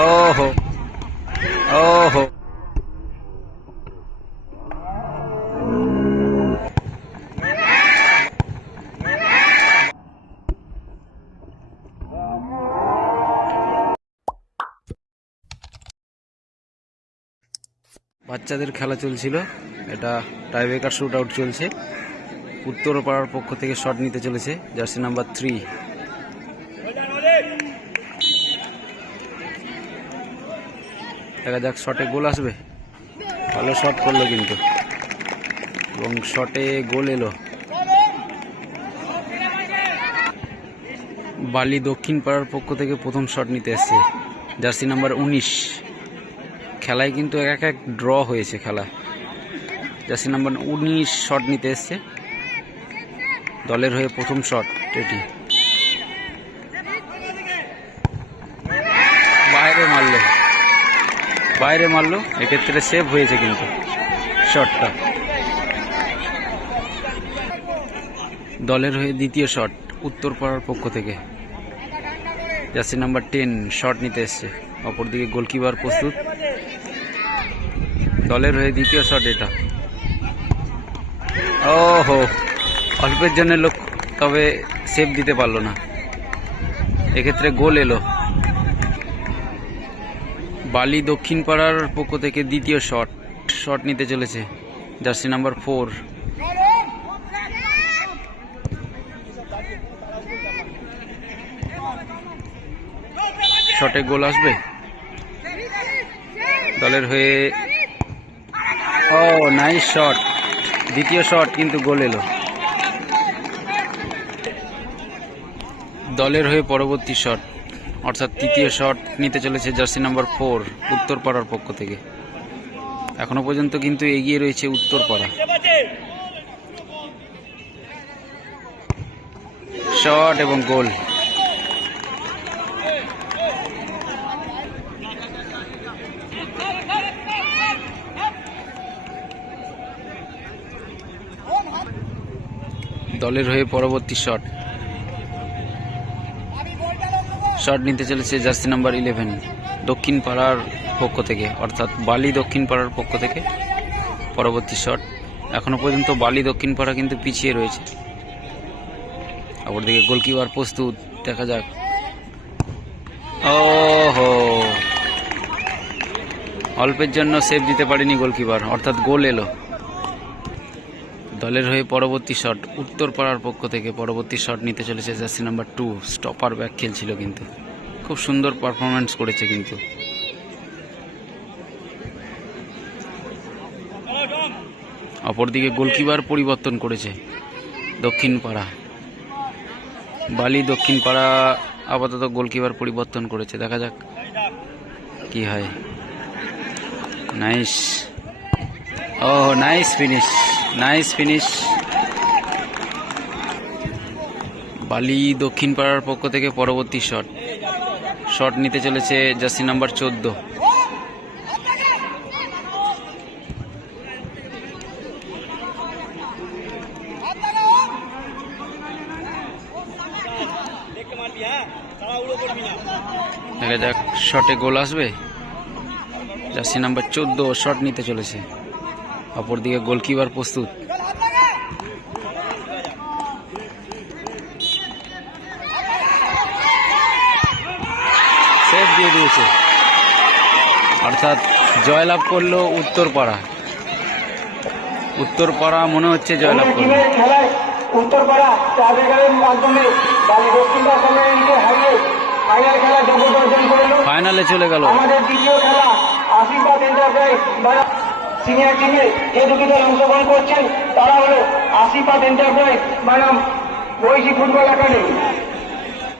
ওহো ওহো বাচ্চাদের খেলা চলছিল। এটা টাইব্রেকার শুট আউট চলছে। উত্তরপাড়ার পক্ষ থেকে শট নিতে চলেছে। জার্সি নাম্বার থ্রি দেখা যাক শটে গোল আসবে। ভালো শট করল কিন্তু। এবং শটে গোল এলো। বালি দক্ষিণ পাড়ার পক্ষ থেকে প্রথম শট নিতে এসছে। জার্সি নাম্বার উনিশ। খেলায় কিন্তু এক এক ড্র হয়েছে খেলা। জার্সি নাম্বার উনিশ শট নিতে এসছে। দলের হয়ে প্রথম শট এটি বাইরে মারলো বাইরে মারলো, এক্ষেত্রে সেভ হয়েছে কিন্তু শটটা দলের হয়ে দ্বিতীয় শট উত্তরপাড়ার পক্ষ থেকে। জার্সি নাম্বার টেন শট নিতে এসছে। অপরদিকে গোলকিপার প্রস্তুত। দলের হয়ে দ্বিতীয় শট এটা। ওহো, অল্পের জন্য লোক তবে সেভ দিতে পারল না। এক্ষেত্রে গোল এলো। বালি দক্ষিণ পাড়ার পক্ষ থেকে দ্বিতীয় শট শট নিতে চলেছে জার্সি নাম্বার ফোর। শটে গোল আসবে? দলের হয়ে ও নাইস শট দ্বিতীয় শট কিন্তু গোল এলো। দলের হয়ে পরবর্তী শট অর্থাৎ তৃতীয় শট নিতে চলেছে জার্সি নাম্বার ফোর, উত্তরপাড়ার পক্ষ থেকে। এখনও পর্যন্ত কিন্তু এগিয়ে রয়েছে উত্তরপাড়া। শট এবং গোল। দলের হয়ে পরবর্তী শট। শট নিতে চলেছে জার্সি নাম্বার ইলেভেন দক্ষিণ পাড়ার পক্ষ থেকে, অর্থাৎ বালি দক্ষিণ পাড়ার পক্ষ থেকে পরবর্তী শট। এখনও পর্যন্ত বালি দক্ষিণ পাড়া কিন্তু পিছিয়ে রয়েছে। অপরদিকে গোলকিপার প্রস্তুত, দেখা যাক। ওহো! অল্পের জন্য সেভ দিতে পারেনি গোলকিপার, অর্থাৎ গোল এলো। দলের হয়ে পরবর্তী শট, উত্তরপাড়ার পক্ষ থেকে পরবর্তী শট নিতে চলেছে jersey number two. Stopper back খেলছিল কিন্তু। খুব সুন্দর পারফরমেন্স করেছে কিন্তু। অপরদিকে গোলকিপার পরিবর্তন করেছে দক্ষিণ পাড়া বালি দক্ষিণ পাড়া আপাতত গোলকিপার পরিবর্তন করেছে। দেখা যাক কি হয়। নাইস। ও nice finish nice finish Bali দক্ষিণ পাড়ার পক্ষ থেকে পরবর্তী শট শট নিতে চলেছে জার্সি নাম্বার চোদ্দ। দেখা যাক শটে গোল আসবে। জার্সি নাম্বার চোদ্দ শট নিতে চলেছে। অপরদিকে গোলকিপার প্রস্তুত। সেভ দিয়ে দিয়েছে। অর্থাৎ জয়লাভ করল উত্তরপাড়া। উত্তরপাড়া মনে হচ্ছে জয়লাভ করল উত্তরপাড়া মাধ্যমে হারিয়ে ফাইনাল খেলা যোগ্যতা অর্জন করল। ফাইনালে চলে গেল। আমাদের দ্বিতীয় খেলা আশীর্বাদ এন্টারপ্রাইজ সিনিয়র টিমে যে দুটি দল অংশগ্রহণ করছেন, তারা হলো আশিপাত এন্টারপ্রাইজ বানাম ঐশী ফুটবল একাডেমি।